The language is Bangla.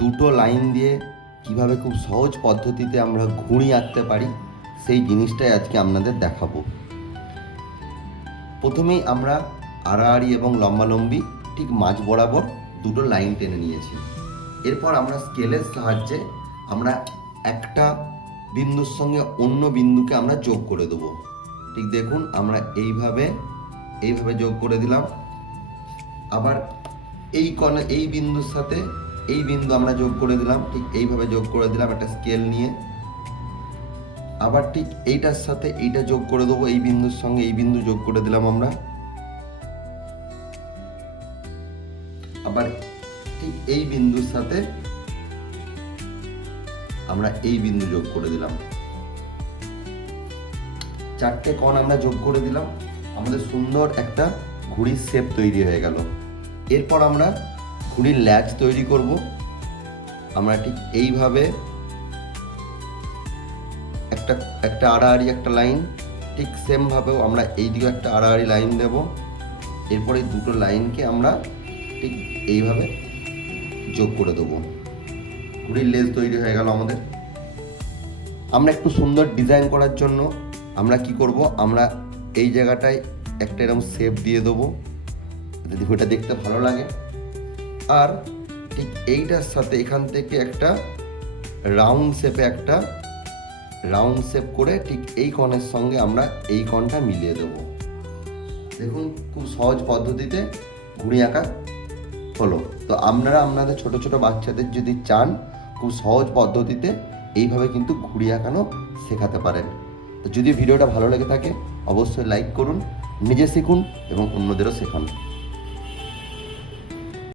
দুটো লাইন দিয়ে কিভাবে খুব সহজ পদ্ধতিতে আমরা ঘুড়ি আঁকতে পারি সেই জিনিসটাই আজকে আপনাদের দেখাবো। প্রথমেই আমরা আড়াআড়ি এবং লম্বালম্বি ঠিক মাঝ বরাবর দুটো লাইন টেনে নিয়েছি। এরপর আমরা স্কেলের সাহায্যে আমরা একটা বিন্দুর সঙ্গে অন্য বিন্দুকে আমরা যোগ করে দেবো। ঠিক দেখুন, আমরা এইভাবে যোগ করে দিলাম। আবার এই বিন্দুর সাথে এই বিন্দু আমরা যোগ করে দিলাম, ঠিক এইভাবে যোগ করে দিলাম একটা স্কেল নিয়ে। আবার ঠিক এইটার সাথে এইটা যোগ করে দেবো, এই বিন্দুর সঙ্গে এই বিন্দু যোগ করে দিলাম আমরা। আবার ঠিক এই বিন্দুর সাথে আমরা এই বিন্দু যোগ করে দিলাম। চারটে কোণ আমরা যোগ করে দিলাম, আমাদের সুন্দর একটা ঘুড়ির শেপ তৈরি হয়ে গেল। এরপর আমরা ঘুড়ির ল্যাচ তৈরি করব। আমরা ঠিক এইভাবে একটা আড়াআড়ি একটা লাইন, ঠিক সেম ভাবেও আমরা এইদিকে একটা আড়াআড়ি লাইন দেব। এরপর এই দুটো লাইনকে আমরা ঠিক এইভাবে যোগ করে দেবো। ঘুড়ির লেজ তৈরি হয়ে গেল আমাদের। আমরা একটু সুন্দর ডিজাইন করার জন্য আমরা কি করব, আমরা এই জায়গাটায় একটা এরকম শেপ দিয়ে দেবো যদি ওটা দেখতে ভালো লাগে। আর ঠিক এইটার সাথে এখান থেকে একটা রাউন্ড শেপ করে ঠিক এই কোণের সঙ্গে আমরা এই কোণটা মিলিয়ে দেব। দেখুন, খুব সহজ পদ্ধতিতে ঘুড়ি আঁকা হলো। তো আপনারা আপনাদের ছোট ছোট বাচ্চাদের যদি চান, খুব সহজ পদ্ধতিতে এইভাবে কিন্তু ঘুড়ি আঁকানো শেখাতে পারেন। তো যদি ভিডিওটা ভালো লেগে থাকে অবশ্যই লাইক করুন, নিজে শিখুন এবং অন্যদেরও শেখান।